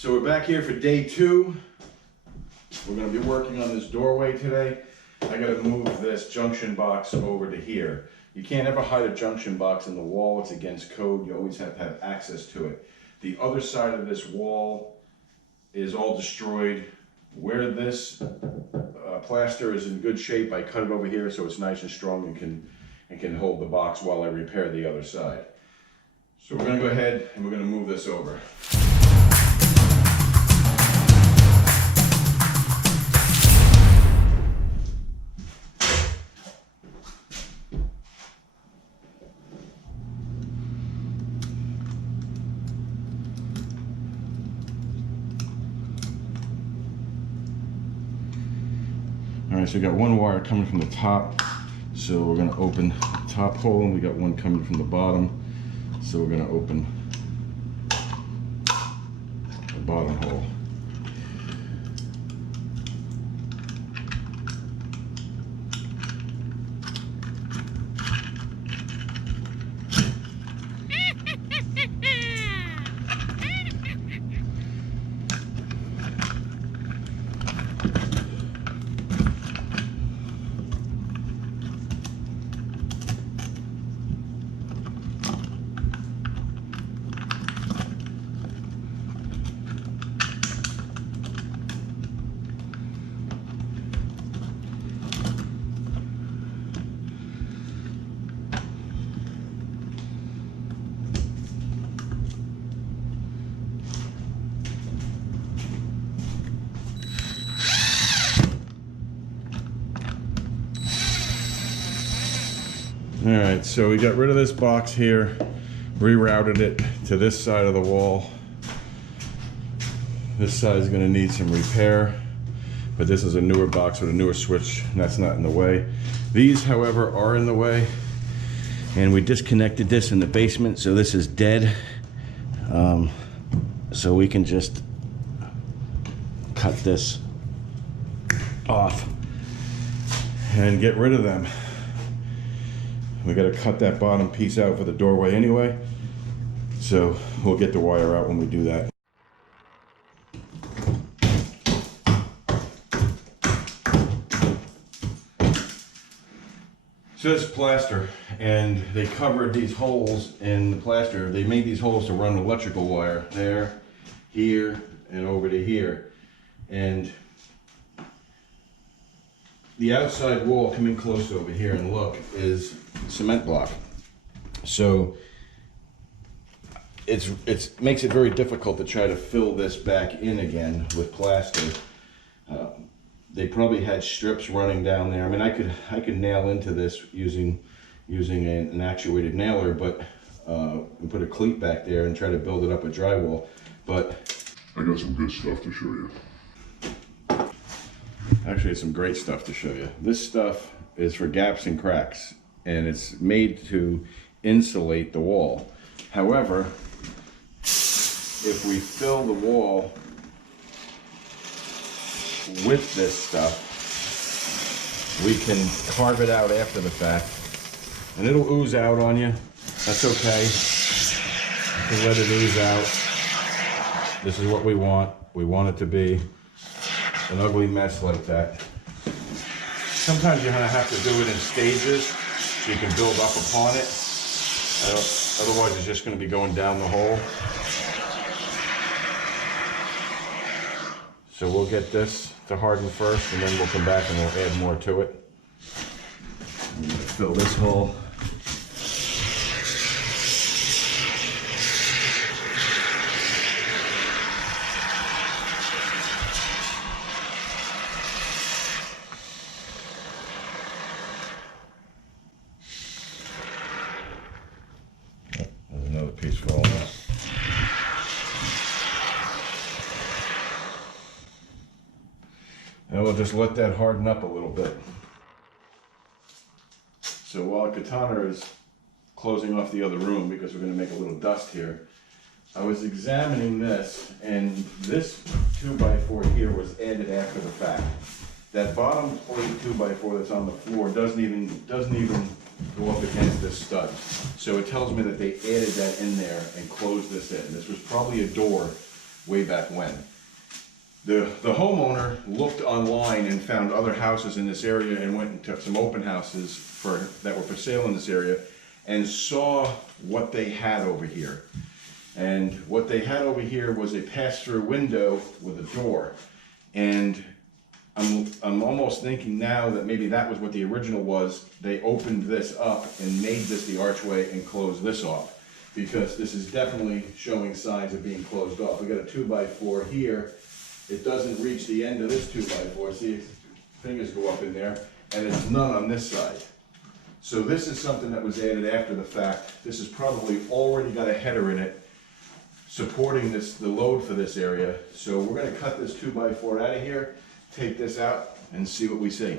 So we're back here for day 2. We're going to be working on this doorway today. I got to move this junction box over to here. You can't ever hide a junction box in the wall. It's against code. You always have to have access to it. The other side of this wall is all destroyed. Where this plaster is in good shape, I cut it over here so it's nice and strong and can hold the box while I repair the other side. So we're going to go ahead and we're going to move this over. Alright, so we got one wire coming from the top, so we're going to open the top hole, and we got one coming from the bottom, so we're going to open the bottom hole. Alright, so we got rid of this box here, rerouted it to this side of the wall. This side is going to need some repair, but this is a newer box with a newer switch, and that's not in the way. These, however, are in the way, and we disconnected this in the basement, so this is dead. So we can just cut this off and get rid of them. We got to cut that bottom piece out for the doorway anyway, so we'll get the wire out when we do that. So this is plaster, and they covered these holes in the plaster. They made these holes to run electrical wire there, here, and over to here. And the outside wall, come in close over here and look, is cement block. So it makes it very difficult to try to fill this back in again with plaster. They probably had strips running down there. I mean, I could nail into this using an actuated nailer, but and put a cleat back there and try to build it up with drywall. But I got some good stuff to show you. Actually, some great stuff to show you. This stuff is for gaps and cracks, and it's made to insulate the wall. However, if we fill the wall with this stuff, we can carve it out after the fact, and it'll ooze out on you. That's okay. Just let it ooze out. This is what we want. We want it to be an ugly mess like that. Sometimes you're going to have to do it in stages so you can build up upon it. Otherwise it's just going to be going down the hole. So we'll get this to harden first, and then we'll come back and we'll add more to it. I'm going to fill this hole. Another piece falling out. And we'll just let that harden up a little bit. So while Kitana is closing off the other room, because we're going to make a little dust here, I was examining this, and this 2x4 here was added after the fact. That bottom plate 2x4 that's on the floor doesn't even go up against this stud. So it tells me that they added that in there and closed this in. This was probably a door way back when. The homeowner looked online and found other houses in this area and went and took some open houses that were for sale in this area and saw what they had over here. And what they had over here was a pass-through window with a door. And I'm almost thinking now that maybe that was what the original was. They opened this up and made this the archway and closed this off, because this is definitely showing signs of being closed off. We got a 2x4 here. It doesn't reach the end of this 2x4. See, fingers go up in there, and it's none on this side. So this is something that was added after the fact. This has probably already got a header in it supporting the load for this area. So we're going to cut this 2x4 out of here, take this out, and see what we see.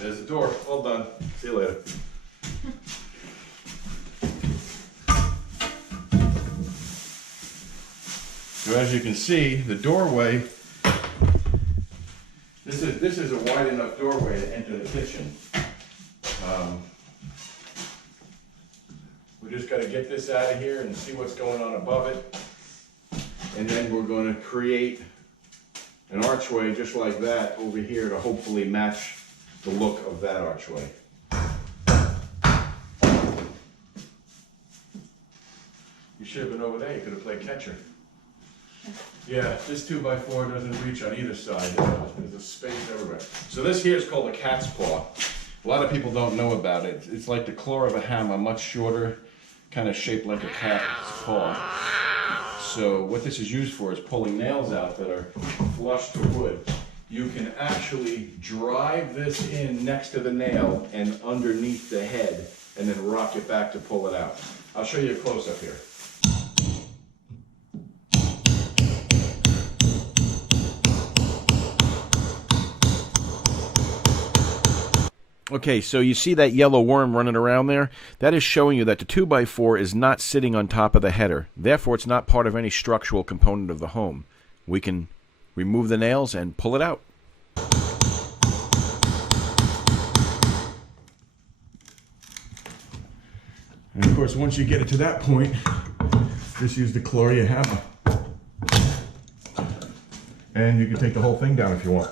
There's the door, all done. See you later. So as you can see, the doorway, this is a wide enough doorway to enter the kitchen. We just got to get this out of here and see what's going on above it. And then we're going to create an archway just like that over here to hopefully match the look of that archway. You should have been over there, you could have played catcher. Yeah, this 2x4 doesn't reach on either side. There's a space everywhere. So this here is called a cat's paw. A lot of people don't know about it. It's like the claw of a hammer, much shorter, kind of shaped like a cat's paw. So what this is used for is pulling nails out that are flush to wood. You can actually drive this in next to the nail and underneath the head and then rock it back to pull it out. I'll show you a close-up here. Okay, so you see that yellow worm running around there? That is showing you that the 2x4 is not sitting on top of the header. Therefore, it's not part of any structural component of the home. We can remove the nails and pull it out. And of course, once you get it to that point, just use the claw of your hammer. And you can take the whole thing down if you want.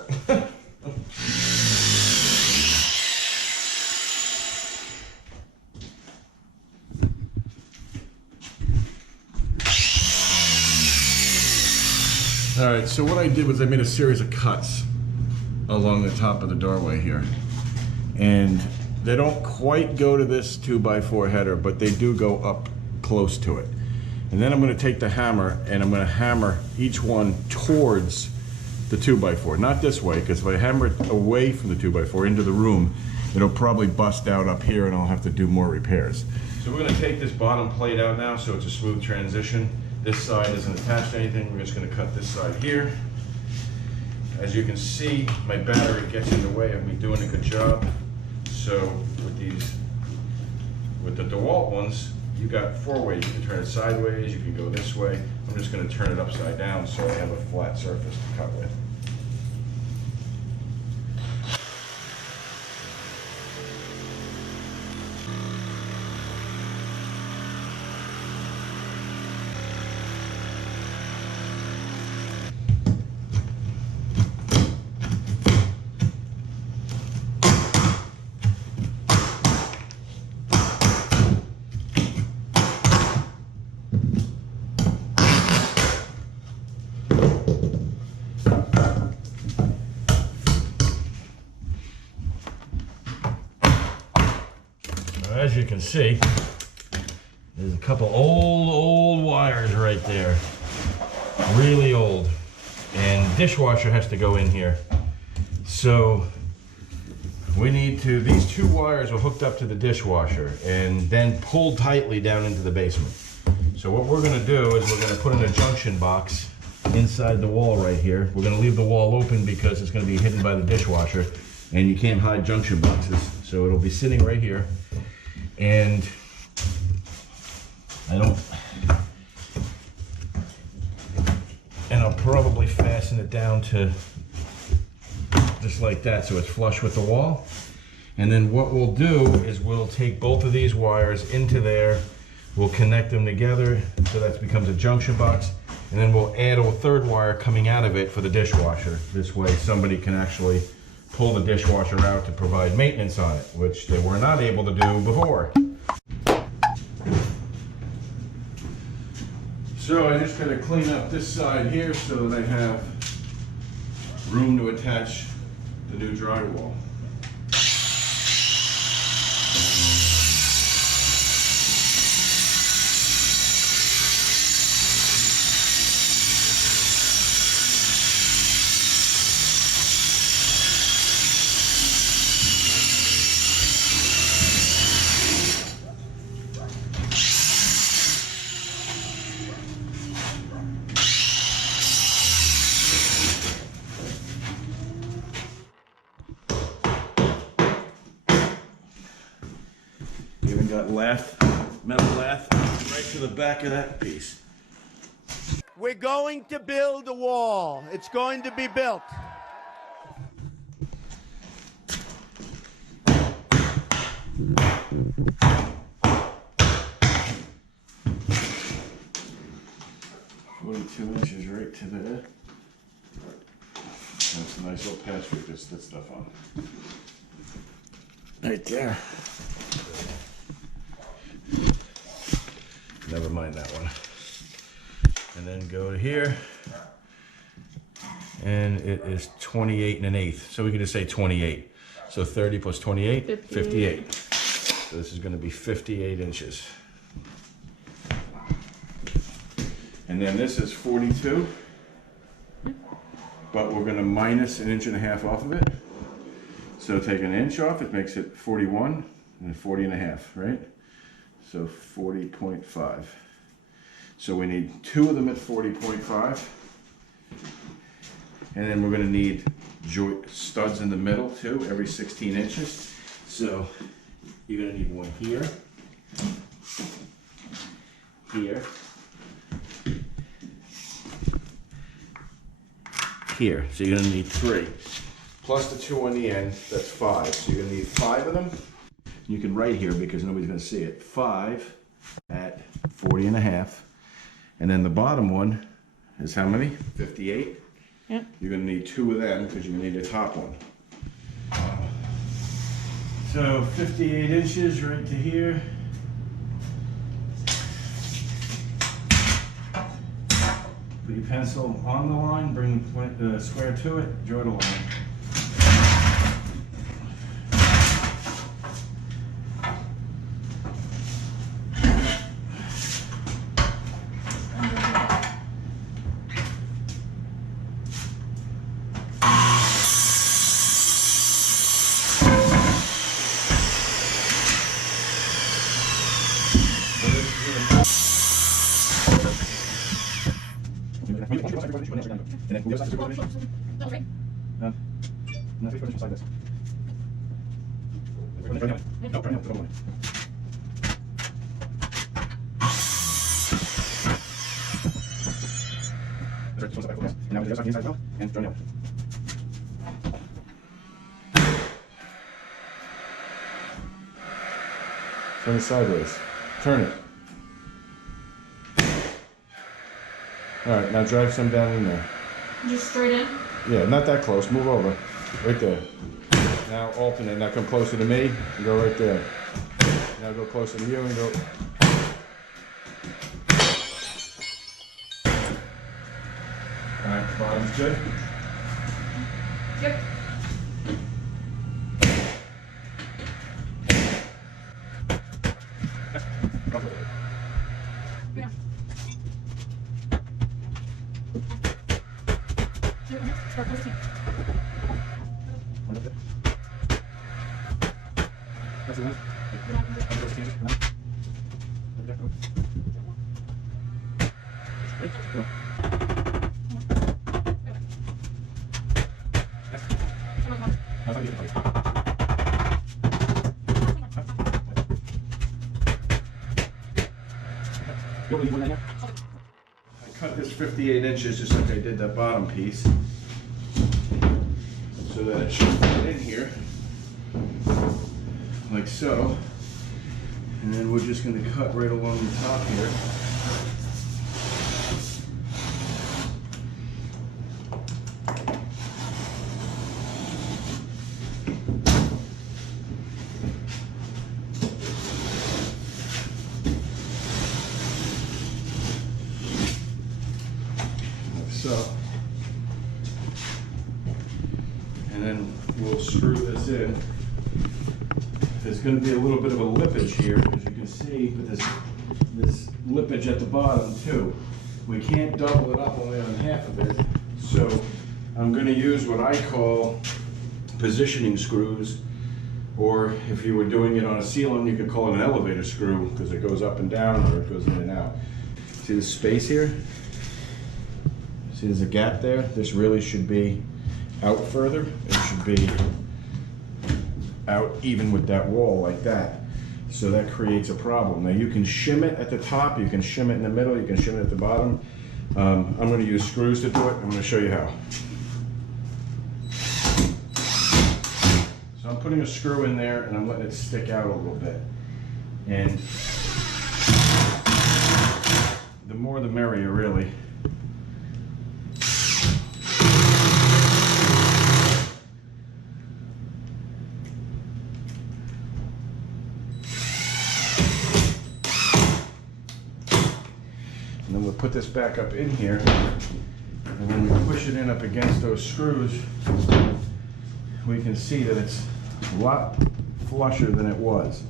Alright, so what I did was I made a series of cuts along the top of the doorway here. And they don't quite go to this 2x4 header, but they do go up close to it. And then I'm going to take the hammer and I'm going to hammer each one towards the 2x4. Not this way, because if I hammer it away from the 2x4 into the room, it'll probably bust out up here and I'll have to do more repairs. So we're going to take this bottom plate out now so it's a smooth transition. This side isn't attached to anything. We're just going to cut this side here. As you can see, my battery gets in the way of me doing a good job. So with the DeWalt ones, you got 4 ways. You can turn it sideways, you can go this way. I'm just going to turn it upside down so I have a flat surface to cut with. As you can see, there's a couple old wires right there. Really old. And dishwasher has to go in here. So we need to, these 2 wires are hooked up to the dishwasher and then pulled tightly down into the basement. So what we're going to do is we're going to put in a junction box inside the wall right here. We're going to leave the wall open because it's going to be hidden by the dishwasher and you can't hide junction boxes. So it'll be sitting right here. And And I'll probably fasten it down to just like that so it's flush with the wall. And then what we'll do is we'll take both of these wires into there, we'll connect them together so that becomes a junction box, and then we'll add a third wire coming out of it for the dishwasher. This way somebody can actually pull the dishwasher out to provide maintenance on it, which they were not able to do before. So I just gotta clean up this side here so that I have room to attach the new drywall. Even got metal lath right to the back of that piece. We're going to build a wall. It's going to be built. Inches right to there. That's a nice little patch we just that stuff on. Right there. Never mind that one. And then go to here. And it is 28 1/8. So we can just say 28. So 30 plus 28, 58. So this is going to be 58 inches. And then this is 42. But we're going to minus 1.5 inches off of it. So take an inch off, it makes it 41 and 40.5, right? So 40.5. So we need 2 of them at 40.5. And then we're going to need studs in the middle too, every 16 inches. So you're going to need one here, here. So you're going to need 3. Plus the 2 on the end, that's 5. So you're going to need 5 of them. You can write here because nobody's going to see it. 5 at 40.5. And then the bottom one is how many? 58? Yep. You're going to need 2 of them because you're going to need the top one. So 58 inches right to here. Put your pencil on the line, bring the square to it, draw the line. And then move the other side to the No. No, three quarters like this. No, turn it over. And now the other side inside as well, and turn it over. Turn it sideways. Turn it. Alright, now drive some down in there. Just straight in? Yeah, not that close. Move over. Right there. Now alternate. Now come closer to me and go right there. Now go closer to you and go. Alright, bottom's good. Yep. Yeah. Start closing. That's the one. cut this 58 inches just like I did that bottom piece, so that it should fit in here, like so. And then we're just going to cut right along the top here. So, and then we'll screw this in. There's going to be a little bit of a lippage here, as you can see, but this lippage at the bottom too. We can't double it up only on half of it, so I'm going to use what I call positioning screws, or if you were doing it on a ceiling, you could call it an elevator screw, because it goes up and down or it goes in and out. See the space here? See there's a gap there? This really should be out further. It should be out even with that wall like that. So that creates a problem. Now you can shim it at the top, you can shim it in the middle, you can shim it at the bottom. I'm going to use screws to do it. I'm going to show you how. So I'm putting a screw in there and I'm letting it stick out a little bit. And the more the merrier, really. And then we'll put this back up in here, and when we push it in up against those screws, we can see that it's a lot flusher than it was.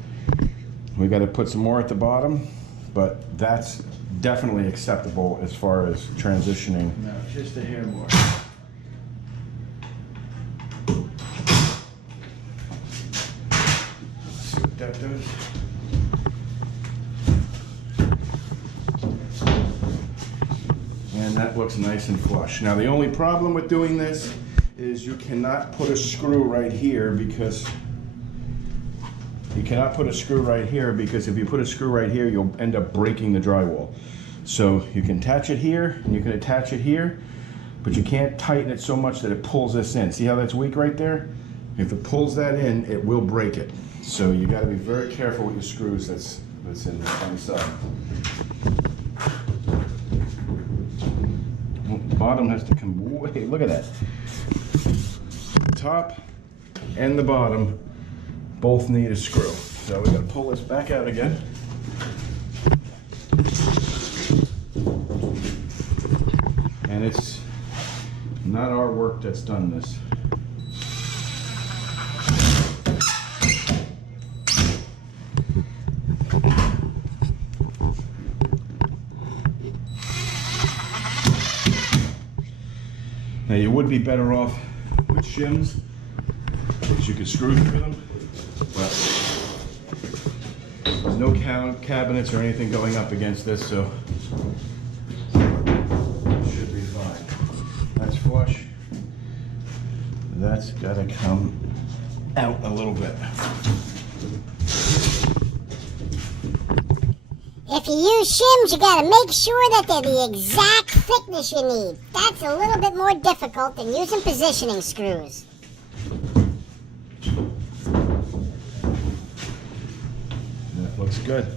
We got to put some more at the bottom, but that's definitely acceptable as far as transitioning. No, just a hair more. See what that does. And that looks nice and flush. Now the only problem with doing this is you cannot put a screw right here, because if you put a screw right here, you'll end up breaking the drywall. So you can attach it here and you can attach it here, but you can't tighten it so much that it pulls this in. See how that's weak right there? If it pulls that in, it will break it. So you got to be very careful with your screws that's in the inside. The bottom has to come way, look at that. The top and the bottom both need a screw. So we're going to pull this back out again. And it's not our work that's done this. Now you would be better off with shims, because you could screw through them, but there's no cabinets or anything going up against this, so it should be fine. That's flush. That's got to come out a little bit. If you use shims, you gotta make sure that they're the exact thickness you need. That's a little bit more difficult than using positioning screws. That looks good.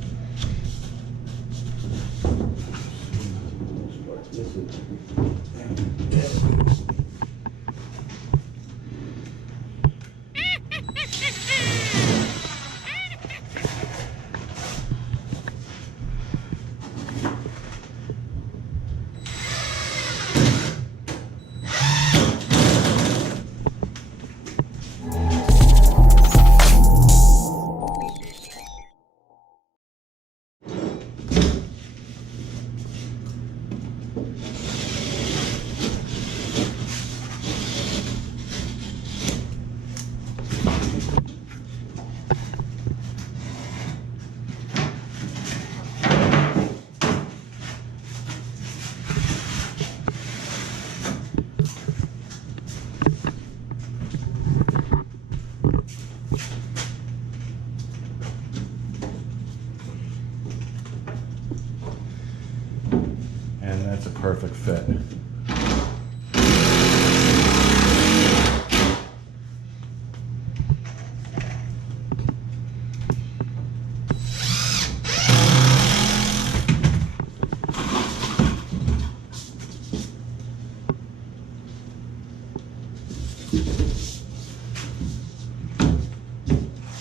That's a perfect fit.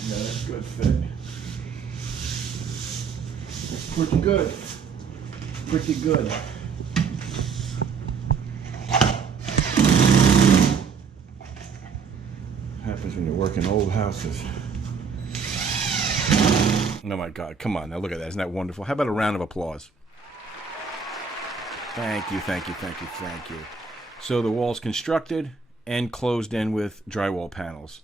Yeah, that's a good fit. Pretty good. Pretty good. Happens when you're working old houses. Oh my God, come on, now look at that. Isn't that wonderful? How about a round of applause? Thank you, thank you, thank you, thank you. So the wall's constructed and closed in with drywall panels.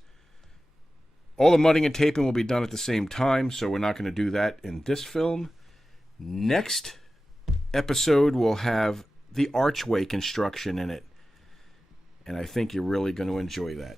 All the mudding and taping will be done at the same time, so we're not going to do that in this film. Next episode will have the archway construction in it, and I think you're really going to enjoy that.